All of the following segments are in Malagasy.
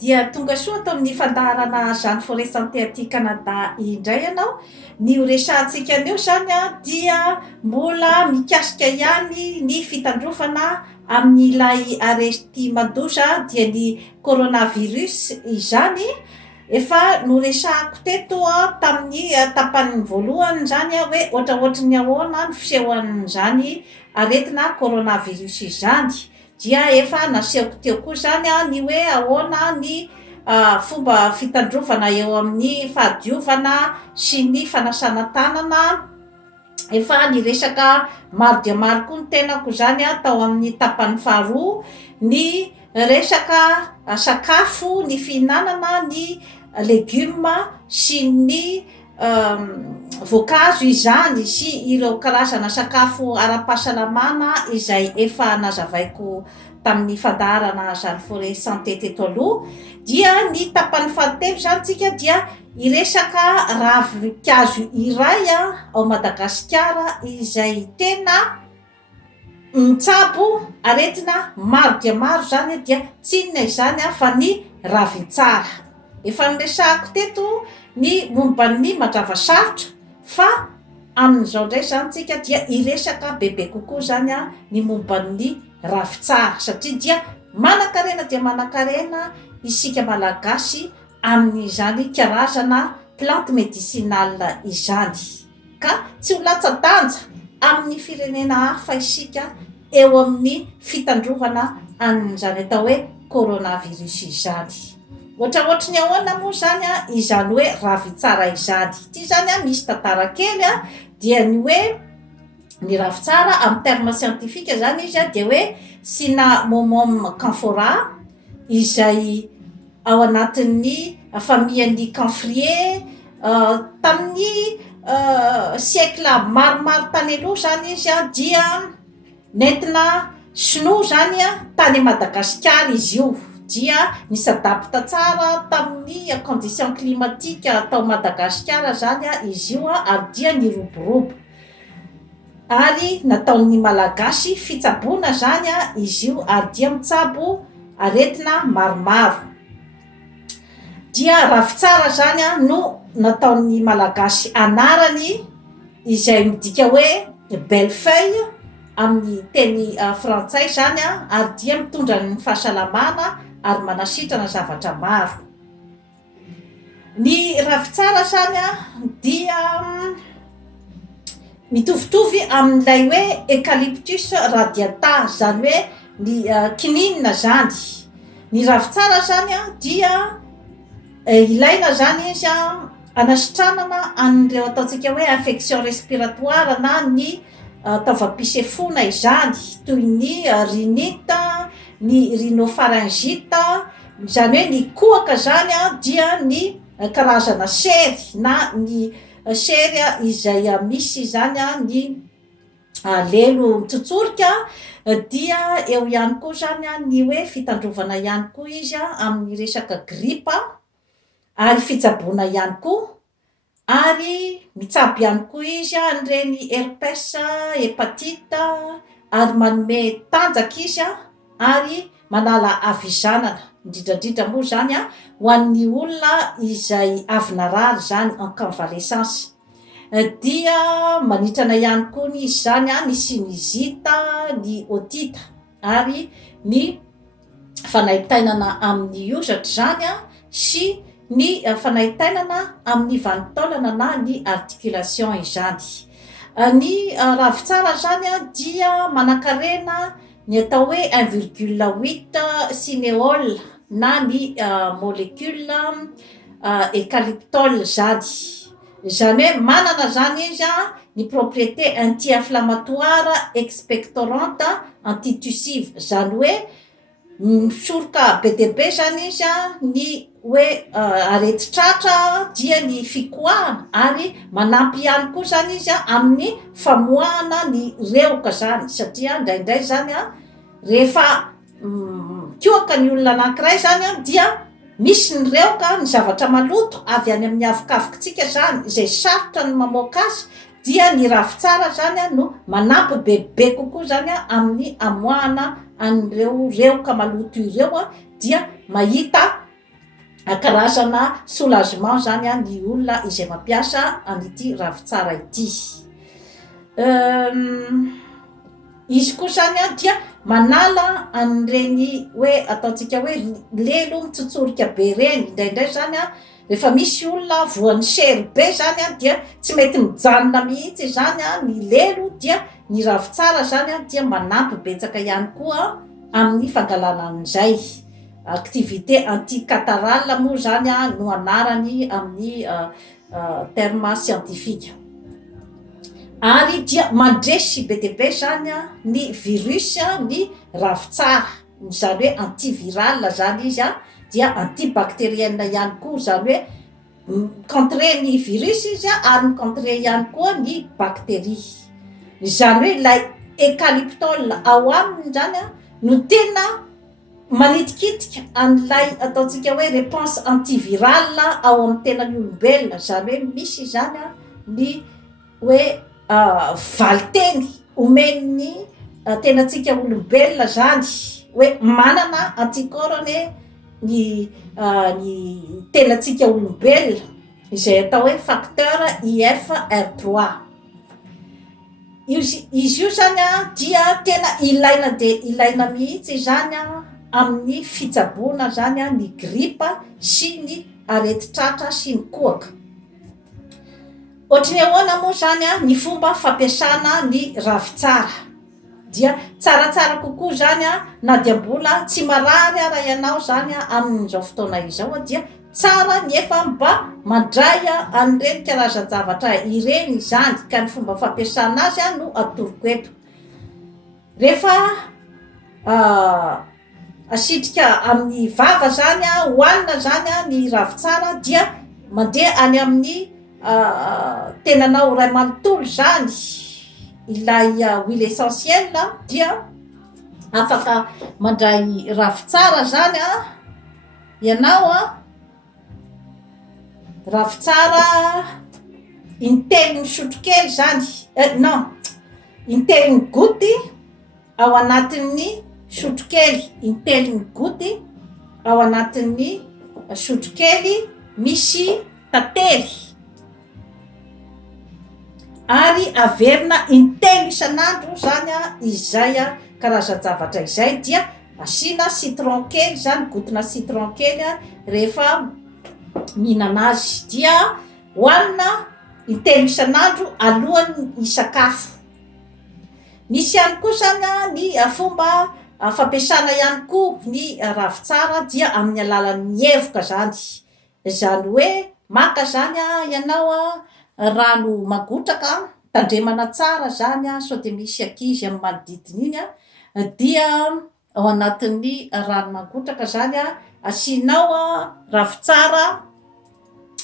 dia tonga soa atao amin'ny fandaharana Jeanne Forêt Santé aty Canada indray ianao. Ny horesahantsika anio zany dia mbola mikasika ihany ny fitandrofana amin'ilay arety madosa dia ny coronavirus izany. Efa noresahako teto tamin'ny tapany voalohany zany hoe ohatraohatry ny ahoana ny fisehoan'izany aretina coronavirus izany. Dia efa nasehoko teo koa zany ny hoe ahoana ny fomba fitandrofana eo amin'ny fahadiovana sy ny fanasana tanana. Efa niresaka maro dia maro koa ny tenako zany tao amin'ny tapany faharoa, ny resaka sakafo, ny fihinanana ny legioma sy ny voankazo izany sy ireo karazana sakafo ara-pahasalamana izay efa nazavaiko tamin'ny fandaharana Jeanne Forêt Santé teto aloha. Dia ny tapany fahatelo zany tsika dia iresaka ravin-kazo iray ao Madagasikara izay tena mitsabo aretina maro dia maro zany dia tsy inona izany fa ny ravin-tsara. Efa niresahako teto ny momban'ny mandravasarotra fa amin'izao ndray zany tsika dia iresaka bebe kokoa zany ny momban'ny ravin-tsara satria dia manan-karena dia manan-karena isika malagasy amin'izany karazana plante médicinale izany. Ka tsy ho latsa-danja amin'ny firenena hafa isika eo amin'ny fitandrovana an'izany atao hoe coronavirus izany. Ohatraohatry ny ahoana moa zany izany hoe ravin-tsara izany. Ty zany misy tantara kely dia ny hoe ny ravin-tsara amin'ny terme scientifique zany izy dia hoe Cinnamomum camphora izay ao anatin'ny famian'ny camphrier tamin'ny siècle maromaro tany aloha zany izy dia nentina sinoa zany tany Madagasikara izy io. Dia nisy adapta tsara tamin'ny condition climatique tao Madagasikara zany izy io ary dia niroborobo. Ary nataon'ny malagasy fitsaboana zany izy io ary dia mitsabo aretina maromaro. Dia ravin-tsara zany no nataon'ny malagasy anarany izay midika hoe bellefeuille amin'ny teny frantsay zany ary dia mitondra ny fahasalamana ary manasitrana zavatra maro. Ny ravin-tsara zany dia mitovitovy amin'ilay hoe eucalyptus radiata zany hoe ny kininina zany. Ny ravin-tsara zany dia ilaina zany izy anasitranana an'ireo ataontsika hoe infection respiratoire na ny taovam-pisefona izany toy ny rhinite, ny rhinopharyngite, izany hoe ny kohaka zany dia ny karazana sery na ny sery izay misy zany ny lelo mitsotsorika. Dia eo ihany koa zany ny hoe fitandrovana ihany koa izy amin'ny resaka gripa ary fitsaboana ihany koa ary mitsabo ihany koa izy an'ireny herpes, hepatite ary manome tanjaka izy ary manala havizanana indrindrandrindra moa zany ho an'ny olona izay avy narary zany en convalescence. Dia manitrana ihany koa izy zany ny sinusite, ny otite ary ny fanaitainana amin'ny hosatra zany sy ny fanaitainana amin'ny vanitaolana na ny articulation izany. Ny ravin-tsara zany dia manan-karena ny atao hoe 1,8 cinéole na ny molécule eucalyptol zany. Izany hoe manana zany izy ny propriété anti-inflammatoire, expectorante, antitussive zany hoe misoroka be dia be zany izy ny hoe areti-tratra dia ny fikoahana ary manampy ihany koa zany izy amin'ny famoahana ny reoka zany satria indraindray zany rehefa kioaka ny olona anankiray zany dia misy ny reoka ny zavatra maloto avy any amin'ny avokavokontsika zany izay sarotra ny mamoaka azy dia ny ravin-tsara zany no manampy bebe kokoa zany amin'ny amoahana an'ireo reoka maloto ireo dia mahita karazana soulagement zany a ny olona izay mampiasa an'ity ravitsara ity. Izy koa zany a dia manala an'ireny hoe ataontsika hoe lelo mitsotsorika be reny indraindray zany a rehefa misy olona voan'ny sery be zany a dia tsy mety mijanona mihitsy zany a ny lelo, dia ny ravitsara zany a dia manampy betsaka ihany koa amin'ny fangalana an'izay. Activité anti-catarrhale moa zany a no anarany amin'ny terme scientifique. Ary dia mandresy be dia be zany a ny virus ny ravitsara, zany hoe antiviral zany izy a, dia antibactérienne ihany koa, zany hoe contre ny virus izy a ary contre ihany koa ny bactérie. Zany hoe ilay eucalyptol ao aminy zany a no tena manitikitika an'ilay ataontsika hoe réponse antivirale ao amin'ny tenan'ny olombelona. Zany hoe misy zany a ny hoe valiteny omen'ny tenantsika olombelona zany hoe manana anticorps ny tenantsika olombelona izay atao hoe facteur IFR3. Izy io zany a dia tena ilaina mihitsy zany a amin'ny fitsaboana zany a ny gripa sy ny areti-tratra sy ny kohaka. Ohatrany ahoana moa zany a ny fomba fampiasana ny ravitsara, dia tsaratsara kokoa zany a na dia mbola tsy marary ara ianao zany a amin'izao fotoana izao a, dia tsara nefa mba mandray an'ireny karazan-javatra ireny zany, ka ny fomba fampiasana azy a no atoroko eto. Rehefa asitrika amin'ny vava zany a, hoanina zany a ny ravitsara, dia mandeha any amin'ny tenanao ray manontolo zany ilay huile essentielle, dia afaka mandray ravitsara zany a ianao a, ravitsara intelo misotro kely zany, non, intelo goty ao anatin'ny sotro kely, intelo goty ao anatin'ny sotro kely misy tantely, ary averina intelo isan'andro zany a izay a karazan-javatra izay. Dia asina citron kely zany, gotina citron kely a rehefa mihinana azy, dia hoanina intelo isan'andro alohan'ny sakafo. Misy ihany koa zany a ny fomba fampiasana ihany koa ny ravitsara dia amin'ny alalan'ny evoka zany. Zany hoe maka zany a ianao a rano magotraka, tandremana tsara zany a, sao de misy ankizy amin'ny manodidina iny a, dia ao anatin'ny rano magotraka zany a asinao a ravitsara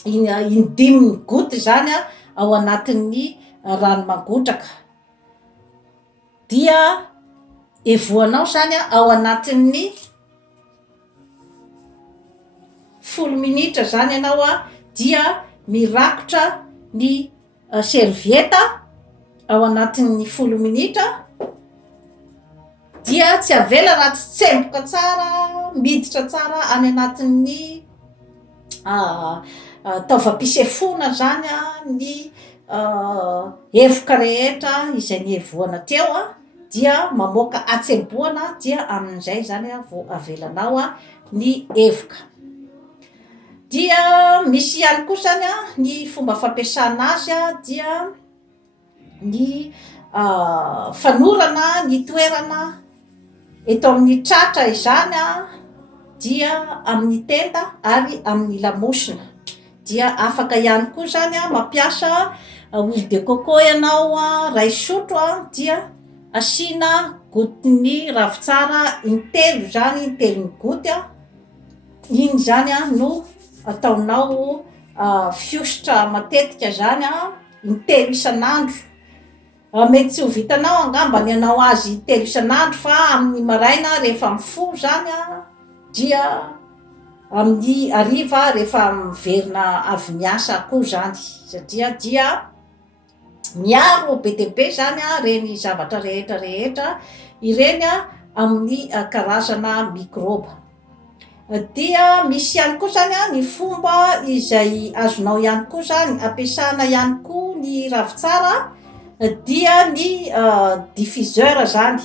indimy goty zany a ao anatin'ny rano magotraka, dia evoanao zany a ao anatin'ny 10 minitra zany ianao a, dia mirakotra ny servieta ao anatin'ny 10 minitra, dia tsy avela raha tsy tsemboka tsara, miditra tsara any anatin'ny taovam-pisefona zany a ny evoka rehetra izay nievoana teo a, dia mamoaka atsemboana, dia amin'izay zany a vao avelanao a ny evoka. Dia misy ihany koa zany a ny fomba fampiasana azy a, dia ny fanorana ny toerana eto amin'ny tratra izany a, dia amin'ny tenda ary amin'ny lamosina. Dia afaka ihany koa zany a mampiasa huile de coco ianao a ray sotro a, dia asina gotiny ravitsara intelo zany, intelo goty a, iny zany a no ataonao fiositra matetika zany a intelo isan'andro. Mety tsy ho vitanao angamba ny anao azy intelo isan'andro, fa amin'ny maraina rehefa mifo zany a, dia amin'ny hariva rehefa miverina avy miasa koa zany, satria dia miaro be dia be zany a reny zavatra rehetra rehetra ireny a amin'ny karazana mikrôba. dia misy ihany koa zany a ny fomba izay azonao ihany koa zany ampiasana ihany koa ny ravitsara dia ny diffuseur zany.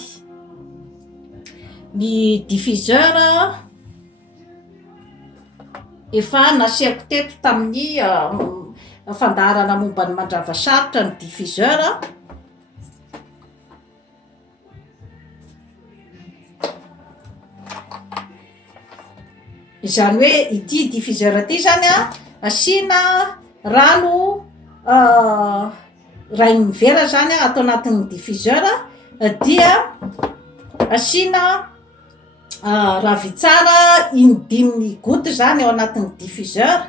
Ny diffuseur efa nasiako teto tamin'ny fandaharana momba ny mandrava sarotra ny diffuseur. Izany hoe ity diffuseur ity zany a asiana rano ray mivera zany a atao anatin'ny diffuseur dia asiana ravitsara indimy goutte zany ao anatin'ny diffuseur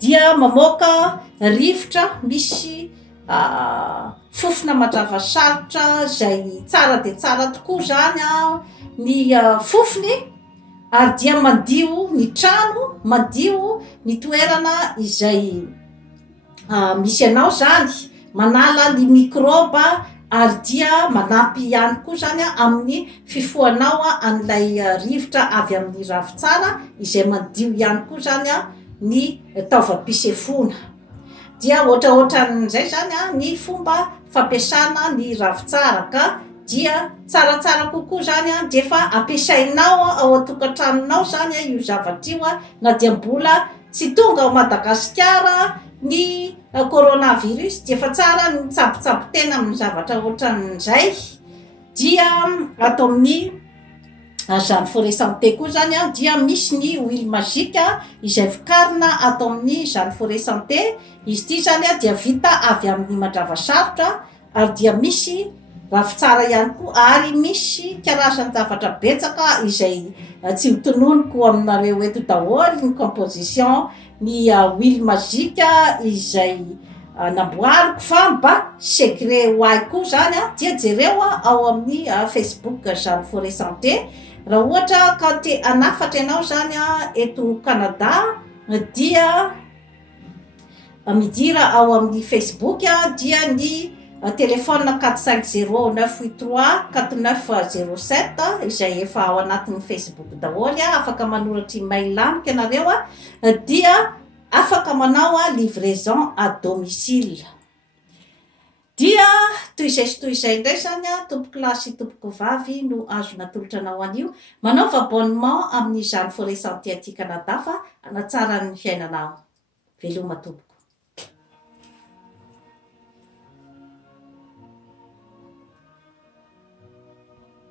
dia mamoaka rivotra misy fofona mandrava sarotra zay tsara de tsara tokoa zany a ny fofony ary dia madio ny trano, madio ny toerana izay misy anao zany, manala ny mikroba ary dia manampy ihany koa zany amin'ny fifohanao an'ilay rivotra avy amin'ny ravitsara izay madio ihany koa zany ny taovam-pisefona. Dia ohatraohatran'izay zany ny fomba fampiasana ny ravitsara ka dia tsaratsara kokoa zany de efa ampiasainao ao an-tokantranonao zany io zavatra io na dia mbola tsy tonga ao Madagasikara ny coronavirus dia efa tsara ny tsabotsabontena amin'ny zavatra ohatran'izay dia atao amin'ny agence forêt santé koa zany dia misy ny huile magique izay vokarina atao amin'ny agence forêt santé. Izy ity zany dia vita avy amin'ny mandrava sarotra ary dia misy ravitsara ihany koa ary misy karazany zavatra betsaka izay tsy hotononiko aminareo eto daholo ny composition ny huile magique izay namboariko fa mba secret ho ahy koa zany dia jereo ao amin'ny Facebook agence forêt santé. Raha ohatra ka te hanafatra ianao zany eto Canada dia midira ao amin'ny Facebook dia ny téléphone 450 983 4907 izay efa ao anatin'ny Facebook daholo afaka manoratra email amiko ianareo dia afaka manao livraison à domicile. Dia toy izay sy toy izay indray zany tompoko lahy sy tompoko vavy no azo natolotra anao an'io manaova abonnement amin'ny agence forêt santé aty Canada fa hanatsara ny fiainanao. Veloma tompoko.